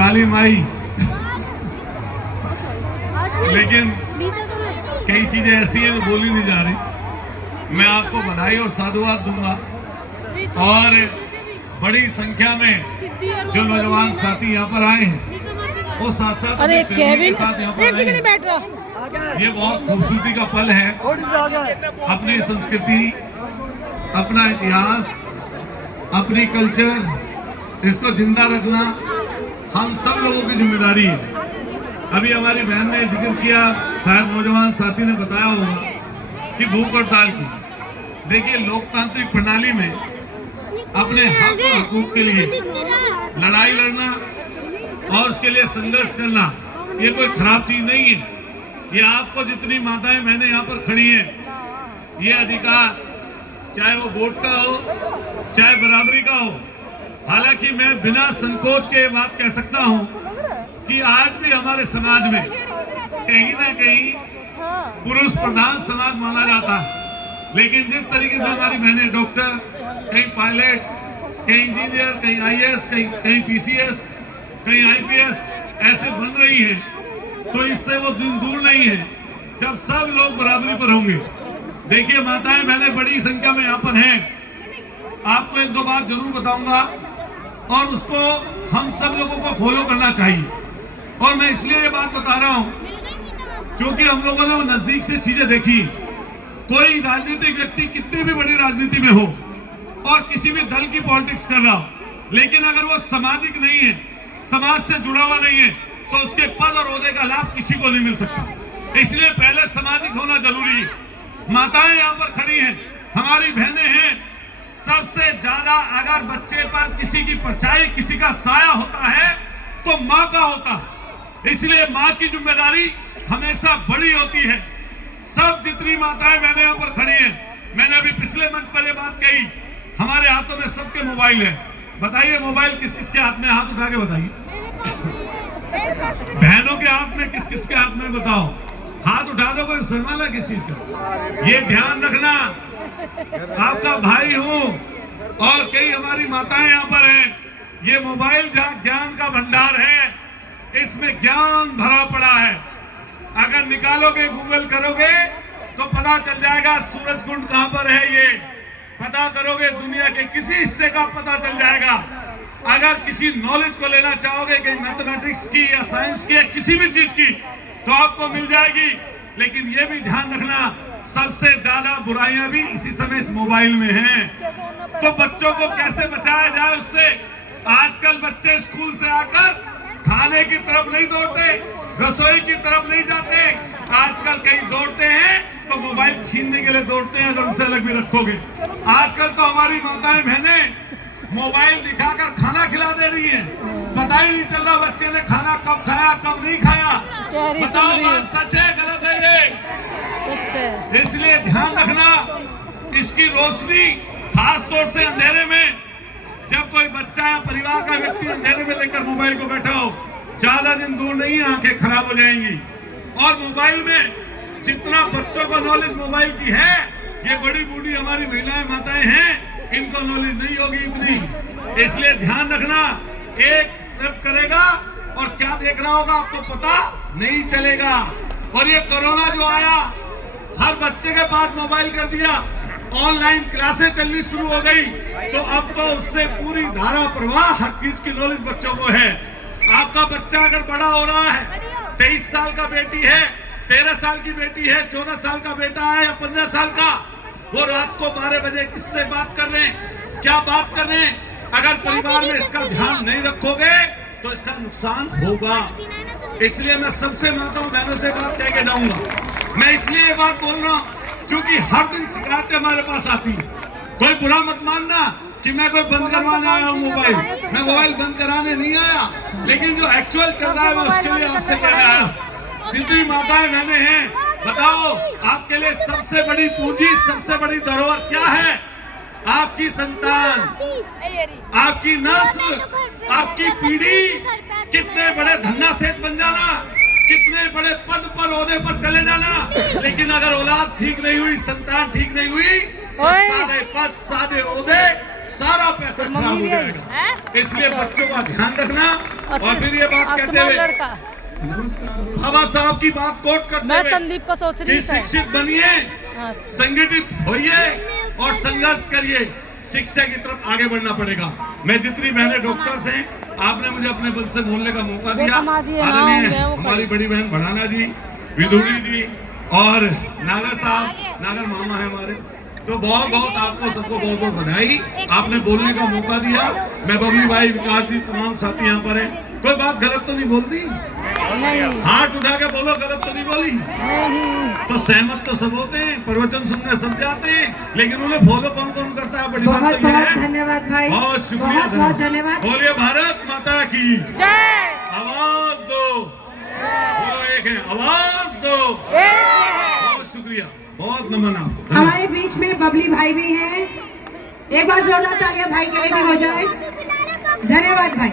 काली माई लेकिन कई चीजें ऐसी हैं जो बोली नहीं जा रही। मैं आपको बधाई और साधुवाद दूंगा और बड़ी संख्या में जो नौजवान साथी यहाँ पर आए हैं वो साथ साथ अपनी फैमिली के साथ यहाँ पर आए हैं। ये बहुत खूबसूरती का पल है। अपनी संस्कृति, अपना इतिहास, अपनी कल्चर, इसको जिंदा रखना हम सब लोगों की जिम्मेदारी है। अभी हमारी बहन ने जिक्र किया, शायद नौजवान साथी ने बताया होगा कि भूख हड़ताल की। देखिए, लोकतांत्रिक प्रणाली में अपने हक और हकूक के लिए लड़ाई लड़ना और उसके लिए संघर्ष करना ये कोई खराब चीज नहीं है। ये आपको जितनी माताएं बहनें यहाँ पर खड़ी हैं, ये अधिकार चाहे वो वोट का हो चाहे बराबरी का हो। हालांकि मैं बिना संकोच के बात कह सकता हूँ कि आज भी हमारे समाज में कहीं ना कहीं पुरुष प्रधान समाज माना जाता है। लेकिन जिस तरीके से हमारी बहनें डॉक्टर, कहीं पायलट, कहीं इंजीनियर, कहीं आईएएस, कहीं पीसीएस, कहीं आईपीएस ऐसे बन रही हैं, तो इससे वो दिन दूर नहीं है जब सब लोग बराबरी पर होंगे। देखिए, माताएं बहनें बड़ी संख्या में यहाँ पर हैं। आपको एक दो बात जरूर बताऊंगा और उसको हम सब लोगों को फॉलो करना चाहिए। और मैं इसलिए ये बात बता रहा हूं क्योंकि हम लोगों ने वो नजदीक से चीजें देखी। कोई राजनीतिक व्यक्ति कितनी भी बड़ी राजनीति में हो और किसी भी दल की पॉलिटिक्स कर रहा हो, लेकिन अगर वो सामाजिक नहीं है, समाज से जुड़ा हुआ नहीं है, तो उसके पद और ओहदे का लाभ किसी को नहीं मिल सकता। इसलिए पहले सामाजिक होना जरूरी है। माताएं यहाँ पर खड़ी हैं, हमारी बहनें हैं। सबसे ज्यादा अगर बच्चे पर किसी की परछाई, किसी का साया होता है तो माँ का होता है। इसलिए माँ की जिम्मेदारी हमेशा बड़ी होती है। सब जितनी माताएं बहनें यहाँ पर खड़ी हैं, मैंने अभी पिछले मंच पर ये बात कही, हमारे हाथों में सबके मोबाइल है। बताइए, मोबाइल किस किस के हाथ में? हाथ उठा के बताइए। बहनों के हाथ में, किस किस के हाथ में? बताओ, हाथ उठा दो। कोई शर्माना किस चीज का? ये ध्यान रखना, आपका भाई हूं और कई हमारी माताएं यहाँ पर हैं। ये मोबाइल जहाँ ज्ञान का भंडार है, इसमें ज्ञान भरा पड़ा है। अगर निकालोगे, गूगल करोगे तो पता चल जाएगा सूरज कुंड कहां पर है। ये पता करोगे, दुनिया के किसी हिस्से का पता चल जाएगा। अगर किसी नॉलेज को लेना चाहोगे, कि मैथमेटिक्स की या साइंस की या किसी भी चीज की, तो आपको मिल जाएगी। लेकिन ये भी ध्यान रखना, सबसे ज्यादा बुराइयां भी इसी समय इस मोबाइल में हैं। तो बच्चों को कैसे बचाया जाए उससे? आजकल बच्चे स्कूल से आकर खाने की तरफ नहीं दौड़ते, रसोई की तरफ नहीं जाते। आजकल कहीं दौड़ते हैं तो मोबाइल छीनने के लिए दौड़ते हैं, अगर उनसे अलग भी रखोगे। आजकल तो हमारी माताएं बहनें मोबाइल दिखाकर खाना खिला दे रही हैं। पता ही नहीं चल रहा बच्चे ने खाना कब खाया, कब नहीं खाया। बताओ, बात सच है गलत है ये? इसलिए ध्यान रखना, इसकी रोशनी खास तौर से अंधेरे में, जब कोई बच्चा या परिवार का व्यक्ति अंधेरे में लेकर मोबाइल को बैठा हो, ज्यादा दिन दूर नहीं है, आंखें खराब हो जाएंगी। और मोबाइल में जितना बच्चों को नॉलेज मोबाइल की है, ये बड़ी बूढ़ी हमारी महिलाएं, माताएं हैं, इनको नॉलेज नहीं होगी इतनी। इसलिए ध्यान रखना, एक स्टेप करेगा और क्या देख रहा होगा आपको पता नहीं चलेगा। और ये कोरोना जो आया, हर बच्चे के पास मोबाइल कर दिया, ऑनलाइन क्लासें चलनी शुरू हो गई, तो अब तो उससे पूरी धारा प्रवाह, हर चीज की नॉलेज बच्चों को है। आपका बच्चा अगर बड़ा हो रहा है, 23 साल का बेटी है, 13 साल की बेटी है, 14 साल का बेटा है या 15 साल का, वो रात को 12 बजे किससे बात कर रहे हैं, क्या बात कर रहे हैं? अगर परिवार में इसका ध्यान नहीं रखोगे तो इसका नुकसान होगा। इसलिए मैं सबसे माताओं बहनों से बात कह के जाऊंगा। मैं इसलिए ये बात बोल रहा हूँ क्योंकि हर दिन शिकायतें हमारे पास आती हैं। कोई बुरा मत मानना कि मैं कोई बंद करवाने आया हूँ मोबाइल, मैं मोबाइल बंद कराने नहीं आया, लेकिन जो एक्चुअल चल रहा है मैं उसके लिए आपसे कहने आया। सीधी माताएं बहनें हैं, बताओ, आपके लिए सबसे बड़ी पूंजी, सबसे बड़ी धरोहर क्या है? आपकी संतान, आपकी नस्ल, आपकी पीढ़ी। कितने बड़े धन्ना सेठ बन जाना, कितने बड़े पद पर, ओहदे पर चले जाना, लेकिन अगर औलाद ठीक नहीं हुई, संतान ठीक नहीं हुई, तो सारे पद, सारे ओहदे सारा पैसा खराब हो जाएगा। इसलिए बच्चों का ध्यान रखना। और फिर ये बात कहते हुए बाबा साहब की बात कोट करते मैं हुए संदीप को सोच रही कि शिक्षित बनिए, संगठित होइए और संघर्ष करिए। शिक्षा की तरफ आगे बढ़ना पड़ेगा। मैं जितनी बहनें डॉक्टर्स हैं, आपने मुझे अपने बल से बोलने का मौका दिया। आदरणीय हमारी बड़ी बहन बढ़ाना जी, विदुड़ी जी और नागर साहब, नागर मामा है हमारे, तो बहुत बहुत आपको सबको बहुत बहुत बधाई। आपने बोलने का मौका दिया। मैं बबली भाई, विकास जी, तमाम साथी यहाँ पर हैं। कोई बात गलत तो नहीं बोलती? हाथ उठा के बोलो, गलत तो नहीं बोली? तो सहमत तो सब होते हैं, प्रवचन सुनने सब जाते हैं, लेकिन उन्हें फॉलो कौन कौन करता है? बड़ी बात तो ये है। धन्यवाद भाई, बहुत शुक्रिया, बहुत धन्यवाद। बोलिए भारत माता की जय। आवाज दो, बोलो एक है, आवाज दो। बहुत शुक्रिया, बहुत नमन आपको। हमारे बीच में बबली भाई भी हैं। एक बार जोरदार तालियां भाई के लिए भी हो जाए। धन्यवाद भाई।